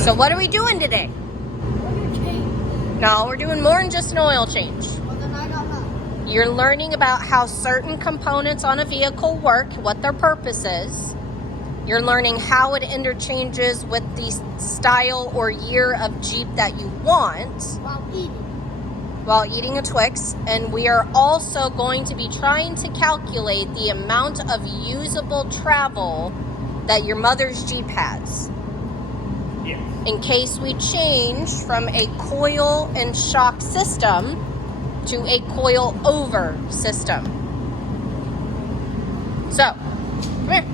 So what are we doing today? No, we're doing more than just an oil change. Well, then I don't know. You're learning about how certain components on a vehicle work, what their purpose is. You're learning how it interchanges with the style or year of Jeep that you want. While eating a Twix. And we are also going to be trying to calculate the amount of usable travel that your mother's Jeep has. Yes. In case we change from a coil and shock system to a coil over system. So, come here.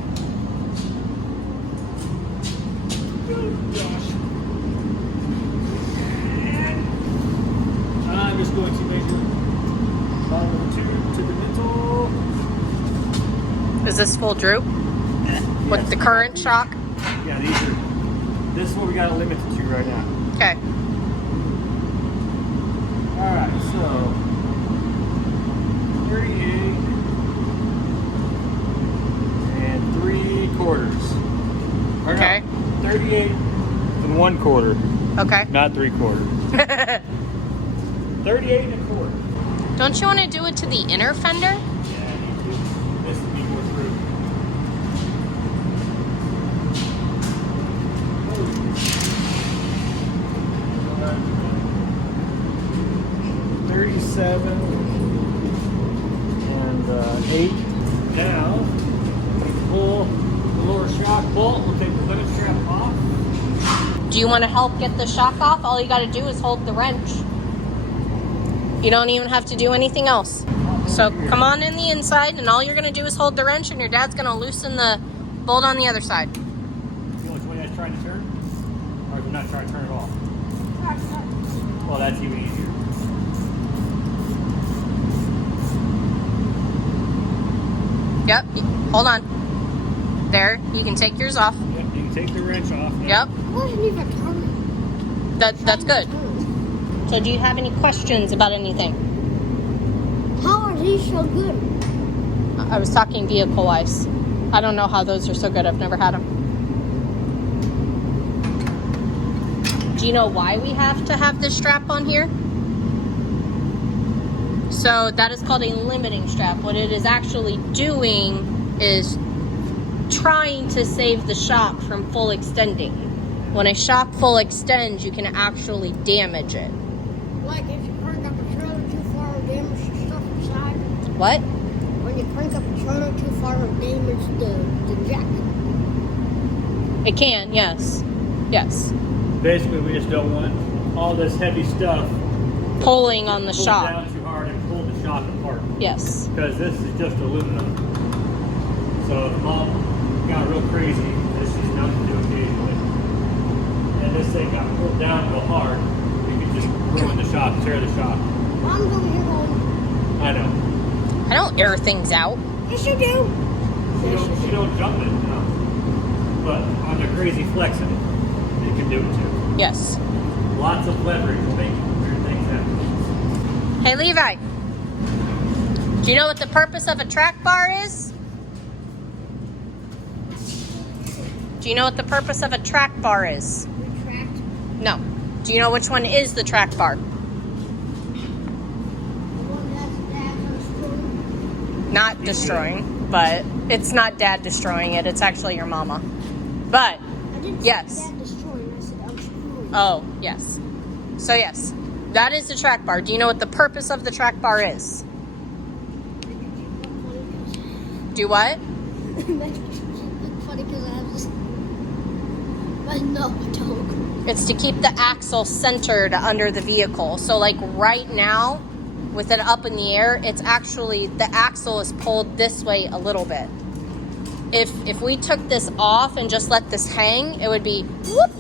I'm just going to measure bottom of the tube to the middle. Is this full droop? With Yes. the current shock? Yeah, this is what we got to limit it to right now. Okay. Alright, so 38 and 3/4. Or Okay. no, 38 and 1/4. Okay. Not 3/4. 38 and 1/4. Don't you want to do it to the inner fender? Yeah, I need to. This will be more through. 37 and 8. Now, we pull the lower shock bolt. We'll take the limit strap off. Do you want to help get the shock off? All you got to do is hold the wrench. You don't even have to do anything else. So come on in the inside, and all you're going to do is hold the wrench, and your dad's going to loosen the bolt on the other side. You know which way that's trying to turn? Or if you're not trying to turn it off? Well, that's even easier. Yep. Hold on. There. You can take yours off. Yep, you can take the wrench off. Yep. I wasn't even turning. That's good. So do you have any questions about anything? How are these so good? I was talking vehicle-wise. I don't know how those are so good. I've never had them. Do you know why we have to have this strap on here? So that is called a limiting strap. What it is actually doing is trying to save the shock from full extending. When a shock full extends, you can actually damage it. Like if you crank up a trailer too far and damage the stuff inside. What? When you crank up a trailer too far and damage the jack. It can, yes. Yes. Basically, we just don't want all this heavy stuff Pulling on the pulled shock. down too hard and pull the shock apart. Yes. Because this is just aluminum. So if mom got real crazy, as she's known to do occasionally, and this thing got pulled down real hard, you could just ruin the shock, tear the shock. Mom's over here going, I know. I don't air things out. yes you do. She don't jump it, no. But on the crazy flexing it, you can do it too. Yes. Lots of leverage will make weird things happen. Hey, Levi. Do you know what the purpose of a track bar is? Do you know what the purpose of a track bar is? Retract. No. Do you know which one is the track bar? The one that's unscrewed. Not destroying, but it's not dad destroying it. It's actually your mama. But, I didn't yes. say dad destroying, I said unscrewing. Oh, yes. So, yes. That is the track bar. Do you know what the purpose of the track bar is? Do what? Makes me look funny because I have this. But no, I don't. It's to keep the axle centered under the vehicle. So like right now, with it up in the air, it's actually, the axle is pulled this way a little bit. If we took this off and just let this hang, it would be whoop.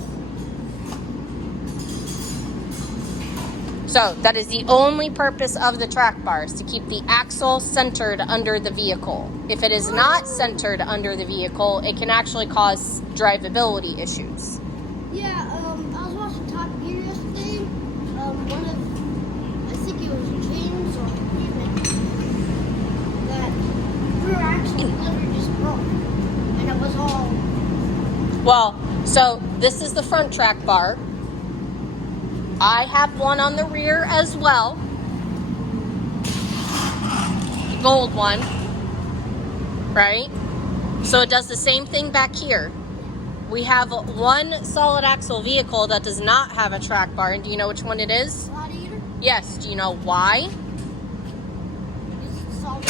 So that is the only purpose of the track bar, is to keep the axle centered under the vehicle. If it is not centered under the vehicle, it can actually cause drivability issues. Yeah, I was watching Top Gear yesterday. One of, I think it was James or Steven, that rear axle lever just broke. And it was all Well, so this is the front track bar. I have one on the rear as well. The gold one, right? So it does the same thing back here. We have one solid axle vehicle that does not have a track bar. And do you know which one it is? Gladiator? Yes. Do you know why? It's solid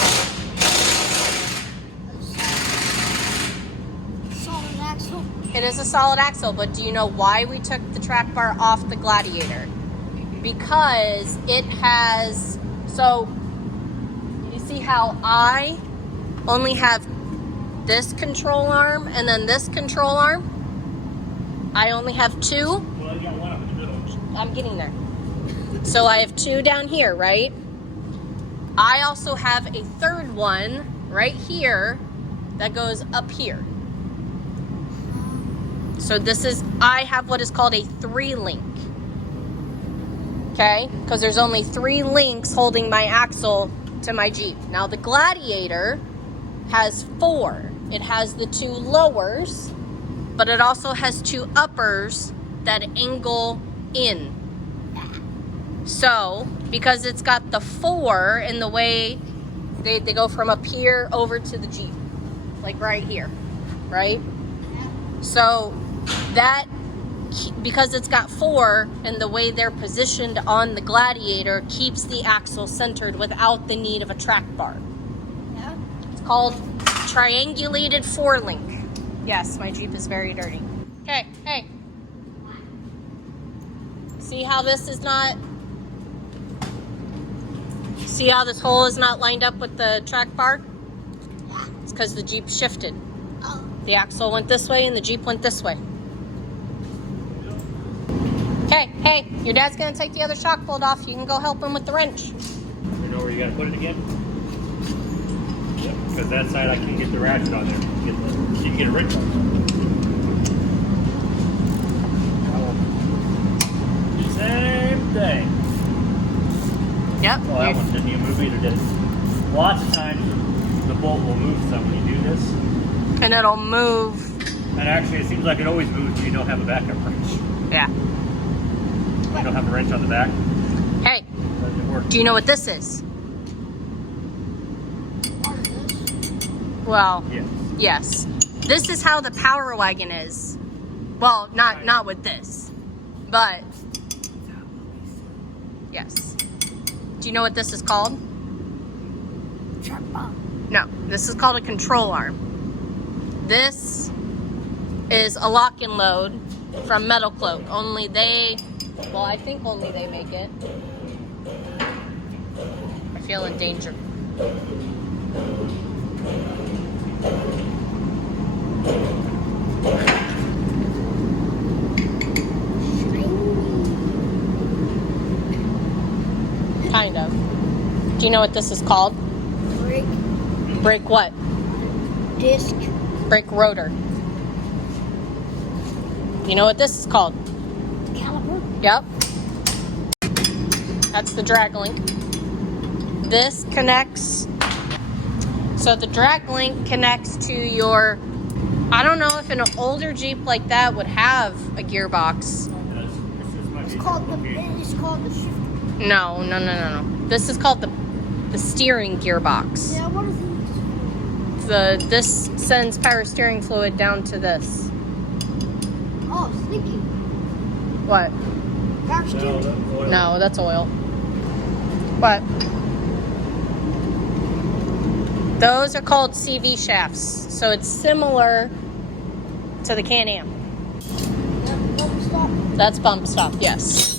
axle. It is a solid axle, but do you know why we took the track bar off the Gladiator? Because it has, so you see how I only have this control arm and then this control arm? I only have two. Well, you got one up in the middle. I'm getting there. So I have two down here, right? I also have a third one right here that goes up here. So this is, I have what is called a 3-link. Okay? Because there's only 3 links holding my axle to my Jeep. Now the Gladiator has 4. It has the 2 lowers, but it also has 2 uppers that angle in. So, because it's got the 4 in the way, they go from up here over to the Jeep. Like right here, right? So, that, because it's got 4 and the way they're positioned on the Gladiator keeps the axle centered without the need of a track bar. Yeah. It's called triangulated 4-link. Yes, my Jeep is very dirty. Okay, hey. See how this is not, see how this hole is not lined up with the track bar? It's because the Jeep shifted. Oh. The axle went this way and the Jeep went this way. Okay, hey, your dad's gonna take the other shock bolt off. You can go help him with the wrench. You know where you gotta put it again? Yep, because that side I can get the ratchet on there. You can get a wrench on there. Same thing. Yep. Well, that one didn't even move either, did it? Lots of times the bolt will move some when you do this. And it'll move. And actually, it seems like it always moves when you don't have a backup wrench. Yeah. You don't have a wrench on the back. Hey, Doesn't work. do you know what this is? What is this? Well, Yes. yes. This is how the Power Wagon is. Well, not with this, but yes. Do you know what this is called? Track bar. No, this is called a control arm. This is a lock and load from Metal Cloak. Only they, well, I think only they make it. I feel in danger. Kind of. Do you know what this is called? Brake. Brake what? Disc. Brake rotor. You know what this is called? Caliper. Yep. That's the drag link. This connects. So the drag link connects to your, I don't know if an older Jeep like that would have a gearbox. It's called the shifter. No. This is called the steering gearbox. Yeah, what is this? This sends power steering fluid down to this. Oh, sneaky. What? Power steering. No, that's oil. What? Those are called CV shafts. So it's similar to the Can-Am. Bump stop. That's bump stop, yes.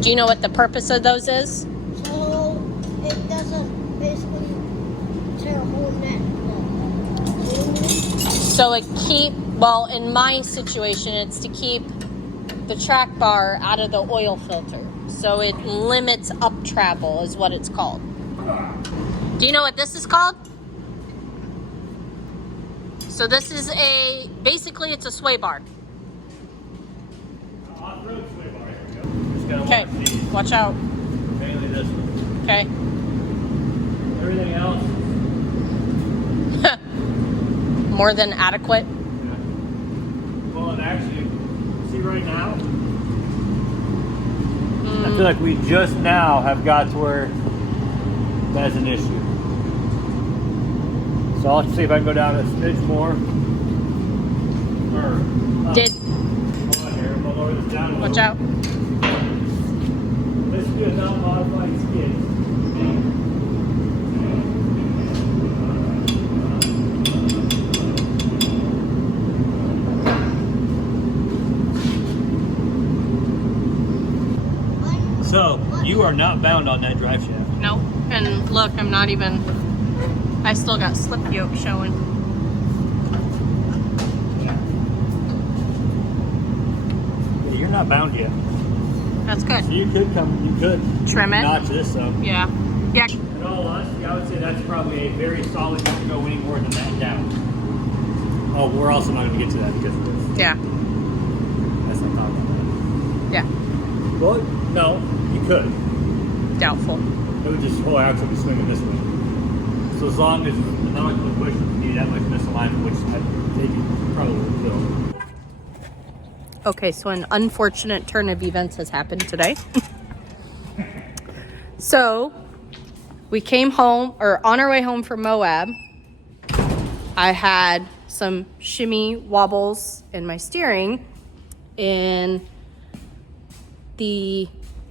Do you know what the purpose of those is? So it doesn't basically tear a hole in that. So it well, in my situation, it's to keep the track bar out of the oil filter. So it limits up travel is what it's called. Do you know what this is called? So this is basically it's a sway bar. Off-road sway bar. Here we go. Just gotta Okay, watch these. watch out. Mainly this one. Okay. Everything else more than adequate. Yeah. Well, and actually, see right now, I feel like we just now have got to where that's an issue. So I'll see if I can go down a smidge more. Or up. Hold on here. We'll lower this down a little. Watch out. Let's do a non-modified skid. So, you are not bound on that drive shaft. Nope. And look, I'm not even, I still got slip yoke showing. Yeah, you're not bound yet. That's good. So you could Trim it. notch this up. Yeah. Yeah. In all honesty, I would say that's probably a very solid. You can go any more than that down. Oh, we're also not going to get to that because of this. Yeah. That's not talking about Yeah. that. Well, no, you could. Doubtful. It would just whole axle be swinging this way. So as long as the nozzle push doesn't need that much misalignment, which I think it probably will. Okay, so an unfortunate turn of events has happened today. So we came home, or on our way home from Moab, I had some shimmy wobbles in my steering, and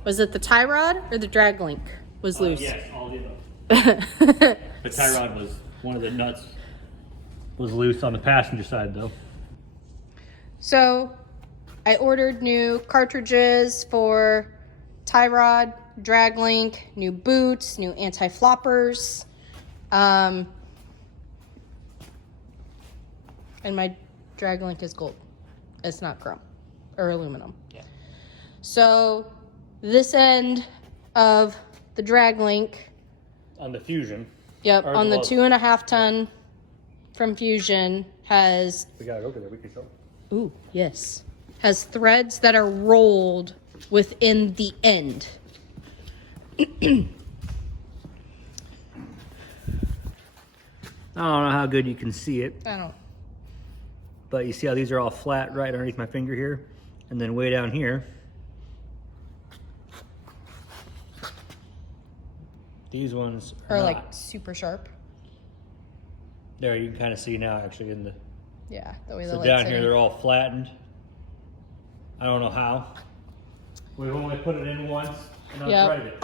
was it the tie rod or the drag link was loose? Yes, all of the above. The tie rod was one of the nuts was loose on the passenger side though. So I ordered new cartridges for tie rod, drag link, new boots, new anti-floppers. And my drag link is gold. It's not chrome or aluminum. Yeah. So this end of the drag link, On the Fusion. yep, Or on the the 2.5 ton from Fusion has, We got it over there, we can show. ooh, yes, has threads that are rolled within the end. I don't know how good you can see it, I don't, but you see how these are all flat right underneath my finger here? And then way down here, these ones are like not. super sharp. There, you can kind of see now actually in the, Yeah, the way the so light's down here hitting. they're all flattened. I don't know how. We've only put it in once and Yep. unthreaded it.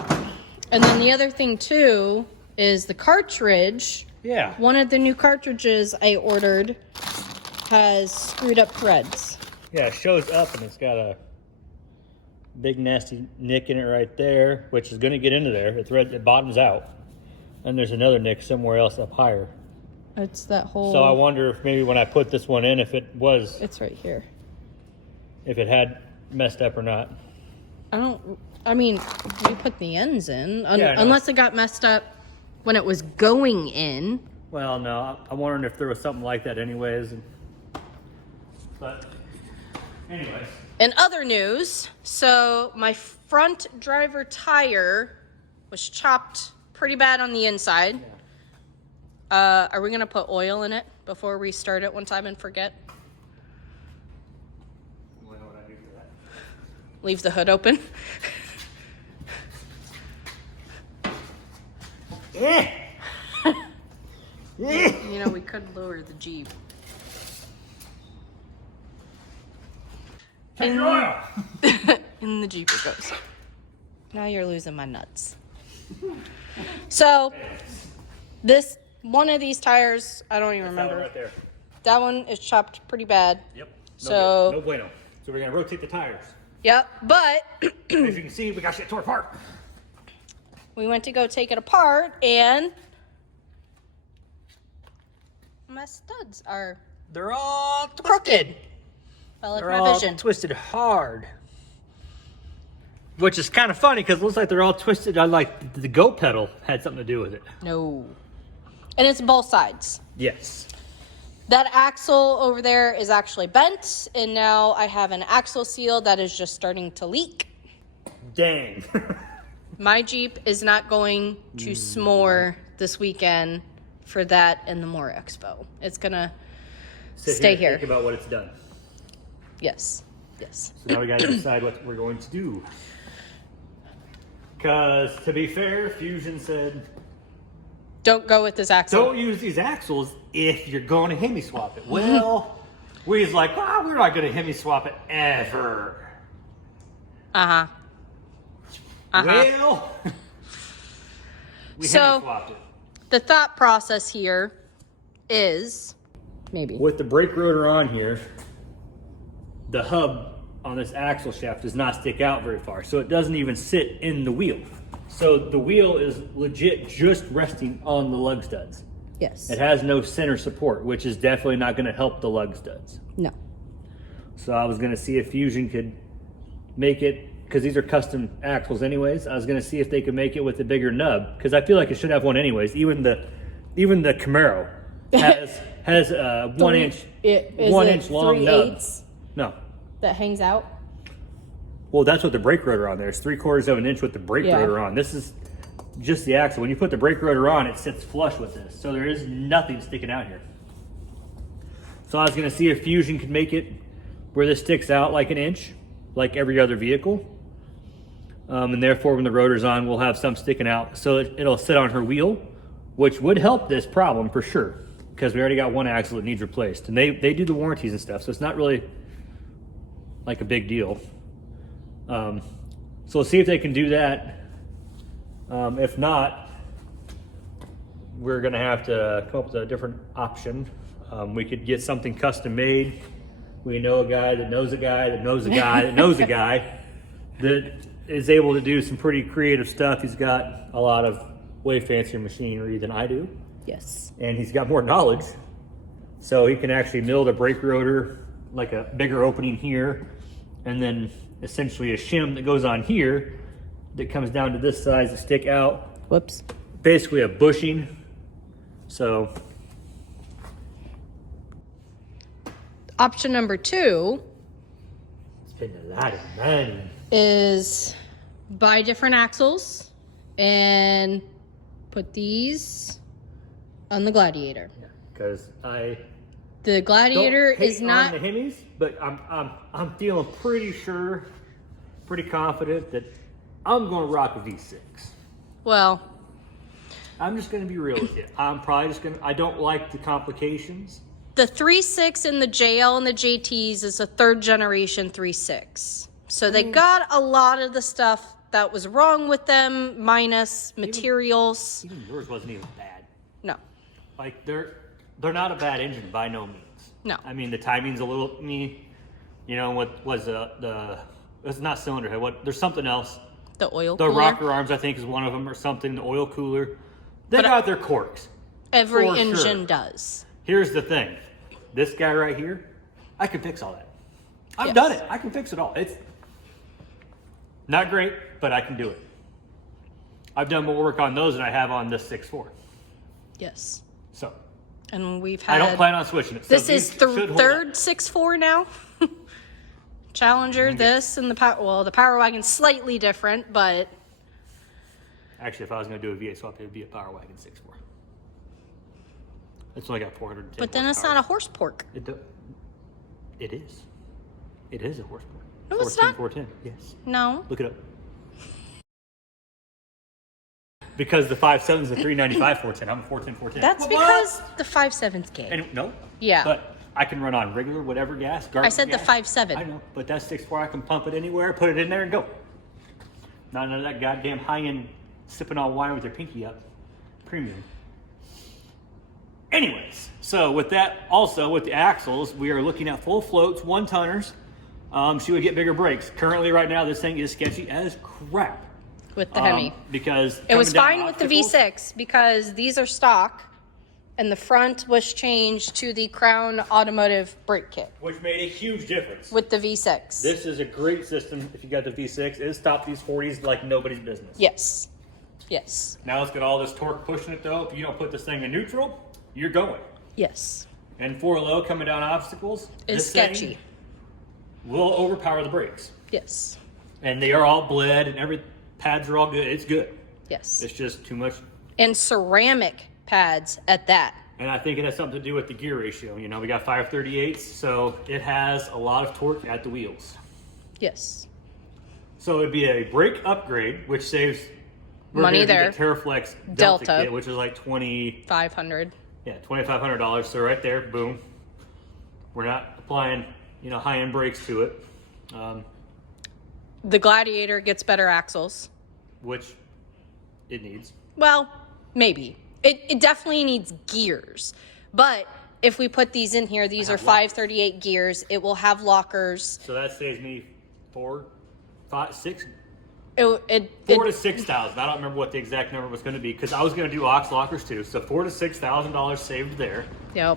And then the other thing too is the cartridge. Yeah. One of the new cartridges I ordered has screwed up threads. Yeah, it shows up and it's got a big nasty nick in it right there, which is going to get into there. It bottoms out. And there's another nick somewhere else up higher. It's that whole. So I wonder if maybe when I put this one in, if it It's right here. had messed up or not. I mean, we put the ends in, Yeah, I know. unless it got messed up when it was going in. Well, no, I'm wondering if there was something like that anyways. But anyways. In other news, so my front driver tire was chopped pretty bad on the inside. Are we going to put oil in it before we start it one time and forget? What would I do for that? Leave the hood open. You know, we could lower the Jeep. Take your oil! In the Jeep it goes. Now you're losing my nuts. So, one of these tires, I don't even That one remember. right there. That one is chopped pretty bad. Yep. So- No bueno. So we're gonna rotate the tires. Yep, but As you can see, we got shit tore apart. we went to go take it apart and my studs are They're all crooked. Fell out They're of my all vision. twisted hard. Which is kind of funny because it looks like they're all twisted. I like the go pedal had something to do with it. No. And it's both sides. Yes. That axle over there is actually bent, and now I have an axle seal that is just starting to leak. Dang. My Jeep is not going to SMORR this weekend for that and the MOORE EXPO. It's gonna Stay here. Think about what it's done. Yes. Yes. So now we got to decide what we're going to do. Because to be fair, Fusion said, Don't go with this axle. don't use these axles if you're going to Hemi swap it. Well, we's like, we're not going to Hemi swap it ever. Uh-huh. Well, we So- Hemi swapped it. The thought process here is maybe. With the brake rotor on here, the hub on this axle shaft does not stick out very far, so it doesn't even sit in the wheel. So the wheel is legit just resting on the lug studs. Yes. It has no center support, which is definitely not going to help the lug studs. No. So I was going to see if Fusion could make it, because these are custom axles anyways. I was going to see if they could make it with a bigger nub, because I feel like it should have one anyways. Even the Camaro has a 1 inch long nub. 3/8 No. that hangs out. Well, that's what the brake rotor on there. It's 3/4 of an inch with the brake Yeah. rotor on. This is just the axle. When you put the brake rotor on, it sits flush with this. So there is nothing sticking out here. So I was going to see if Fusion could make it where this sticks out like an inch, like every other vehicle. And therefore, when the rotor's on, we'll have some sticking out. So it'll sit on her wheel, which would help this problem for sure. Because we already got one axle that needs replaced. And they do the warranties and stuff. So it's not really like a big deal. So we'll see if they can do that. If not, we're gonna have to come up with a different option. We could get something custom made. We know a guy that knows a guy that knows a guy that knows a guy that is able to do some pretty creative stuff. He's got a lot of way fancier machinery than I do. Yes. And he's got more knowledge. So he can actually mill the brake rotor, like a bigger opening here, and then essentially a shim that goes on here that comes down to this size to stick out. Whoops. Basically a bushing. So Option number 2 spend a lot of money. is buy different axles and put these on the Gladiator. Because The Gladiator don't hate is not. on the Hemis, but I'm feeling pretty sure, pretty confident that I'm going to rock a V6. Well, I'm just going to be real with you. I'm probably just going to, I don't like the complications. the 3.6 in the JL and the JTs is a 3rd generation 3.6. So they got a lot of the stuff that was wrong with them, minus materials. Even yours wasn't even bad. No, Like they're not a bad engine by no means. no. I mean the timing's a little what was it's not cylinder head. There's something else. The oil The cooler. rocker arms I think is one of them or something. The oil cooler. They But got their quirks. Every for engine sure. does. Here's the thing. This guy right here, I can fix all that. I've Yes. done it. I can fix it all. It's not great, but I can do it. I've done more work on those than I have on this 6.4. Yes. So And we've had. I don't plan on switching it. So This these is the should hold third up. 6.4 now. Challenger, this, and the Power Wagon's slightly different, but Actually, if I was going to do a V8 swap, it would be a Power Wagon 6.4. It's only got 410 but then it's not a horse pork. It is. It is a horsepower. No, it's not. 410. Yes. No. Look it up. Because the 5.7 is a 395 410. I'm a 410 410. That's because the 5.7's gay. And no. Yeah. But I can run on regular whatever gas. I garbage said the gas. 5.7. I know, but that's 6.4. I can pump it anywhere, put it in there, and go. None of that goddamn high-end sipping on wine with your pinky up. Premium. Anyways, so with that, also with the axles, we are looking at full floats, 1-tonners. She would get bigger brakes. Currently, right now, this thing is sketchy as crap. With the Hemi. Because It was coming down fine with the obstacles- V6 because these are stock and the front was changed to the Crown Automotive brake kit which made a huge difference. with the V6. This is a great system if you got the V6. It stopped these 40s like nobody's business. Yes. Yes. Now it's got all this torque pushing it though. If you don't put this thing in neutral, you're going. Yes. And 4 low coming down obstacles It's this thing sketchy. will overpower the brakes. Yes. And they are all bled and every pads are all good. It's good. Yes. It's just too much. And ceramic pads at that. And I think it has something to do with the gear ratio. You know, we got 538s, so it has a lot of torque at the wheels. Yes. So it'd be a brake upgrade, which saves money there. The Terraflex Delta kit, which is like $2,500. Yeah, $2,500. So right there, boom. We're not applying, you know, high-end brakes to it. The Gladiator gets better axles. Which it needs. Well, maybe. It definitely needs gears. But if we put these in here, these are 538 gears. It will have lockers. So that saves me $4 to $6,000. I don't remember what the exact number was going to be because I was going to do aux lockers too. So $4,000 to $6,000 saved there. Yep.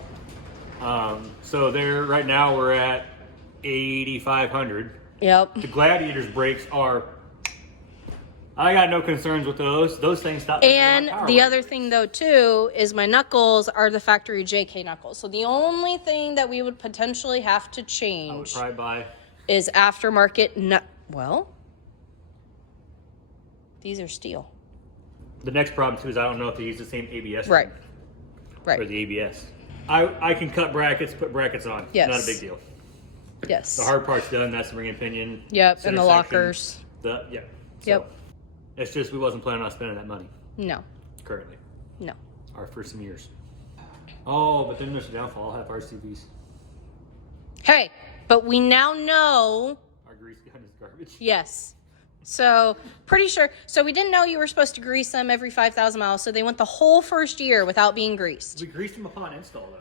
So there, right now we're at $8,500. Yep. The Gladiator's brakes are. I got no concerns with those. Those things stop. And the other thing, though, too, is my knuckles are the factory JK knuckles. So the only thing that we would potentially have to change I would probably buy is aftermarket. Well, these are steel. The next problem too is I don't know if they use the same ABS. Right. For the ABS. I can cut brackets, put brackets on. Yes. Not a big deal. Yes. The hard part's done. That's the ring and pinion. Yep, center and the section, lockers. Yep. So, Yep. It's just we wasn't planning on spending that money. No. Currently. No. Or for some years. Oh, but then there's a downfall. I'll have RCVs. Hey, but we now know. Our grease gun is garbage. Yes. So, pretty sure. So, we didn't know you were supposed to grease them every 5,000 miles. So, they went the whole first year without being greased. We greased them upon install, though.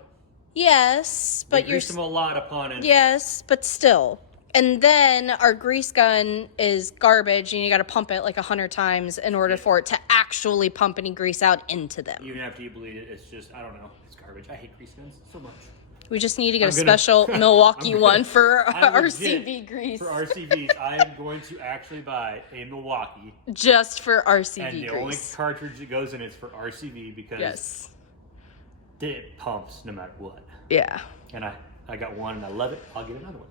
Yes, but we greased them a lot upon install. Yes, but still. And then our grease gun is garbage, and you got to pump it like 100 times in order for it to actually pump any grease out into them. Even after you bleed it, it's just, I don't know. It's garbage. I hate grease guns so much. We just need to get a special Milwaukee one for RCV grease. For RCVs, I am going to actually buy a Milwaukee. Just for RCV and the grease. only cartridge that goes in is for RCV because it pumps no matter what. Yeah. And I got one and I love it. I'll get another one.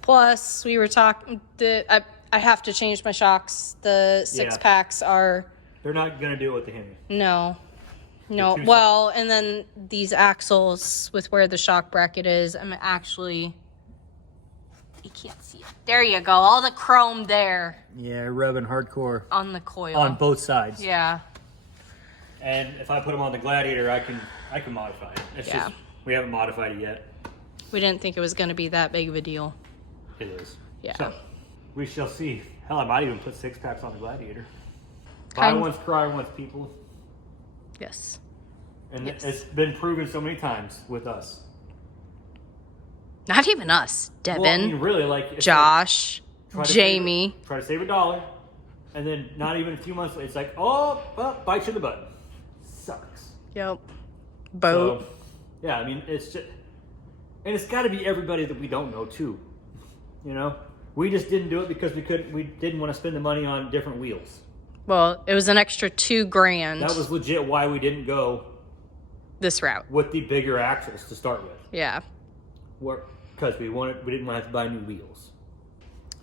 Plus, we were talking, I have to change my shocks. The six packs are... They're not going to do it with the Hemi. No. Well, and then these axles with where the shock bracket is, I'm actually... You can't see it. There you go. All the chrome there. Yeah, rubbing hardcore. On the coil. On both sides. Yeah. And if I put them on the Gladiator, I can modify it. It's just, we haven't modified it yet. We didn't think it was going to be that big of a deal. It is. Yeah. So, we shall see. Hell, I might even put 6 packs on the Gladiator. Buy once, cry once, people. Yes. And it's been proven so many times with us. Not even us. Devin. Well, I mean, really, like... Josh. Jamie. Try to save $1. And then not even a few months later, it's like, oh, bite you in the butt. Sucks. Yep. Boat. So, yeah, I mean, it's just... And it's got to be everybody that we don't know, too. You know? We just didn't do it because we didn't want to spend the money on different wheels. Well, it was an extra $2,000. That was legit why we didn't go this route with the bigger axles to start with. Yeah. Because we didn't want to have to buy new wheels.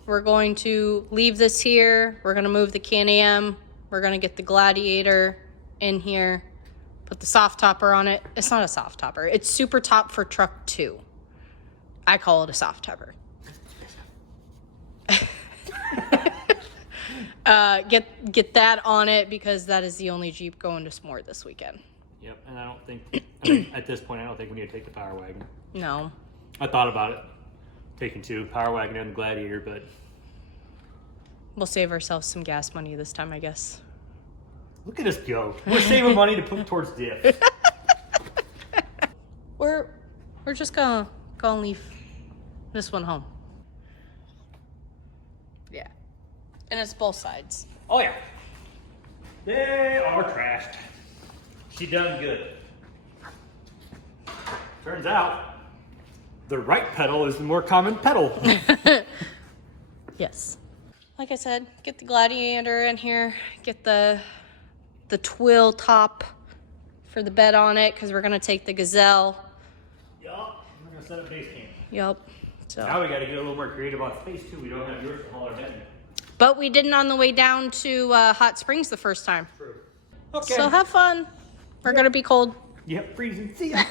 We're going to leave this here. We're going to move the Can-Am. We're going to get the Gladiator in here. Put the soft topper on it. It's not a soft topper. It's super top for truck 2. I call it a soft topper. Get that on it because that is the only Jeep going to SMORR this weekend. Yep, and I don't think, at this point, I don't think we need to take the Power Wagon. No. I thought about it, taking 2, Power Wagon and the Gladiator, but... We'll save ourselves some gas money this time, I guess. Look at us go. We're saving money to put towards diffs. We're just gonna leave this one home. Yeah. And it's both sides. Oh, yeah. They are trashed. She done good. Turns out, the right pedal is the more common pedal. Yes. Like I said, get the Gladiator in here. Get the twill top for the bed on it because we're going to take the Gazelle. Yup. We're going to set up base camp. Yup. So. Now we got to get a little more creative on space, too. We don't have yours to haul our bed. But we didn't on the way down to Hot Springs the first time. True. Okay. So have fun. We're going to be cold. Yep, freezing. See ya.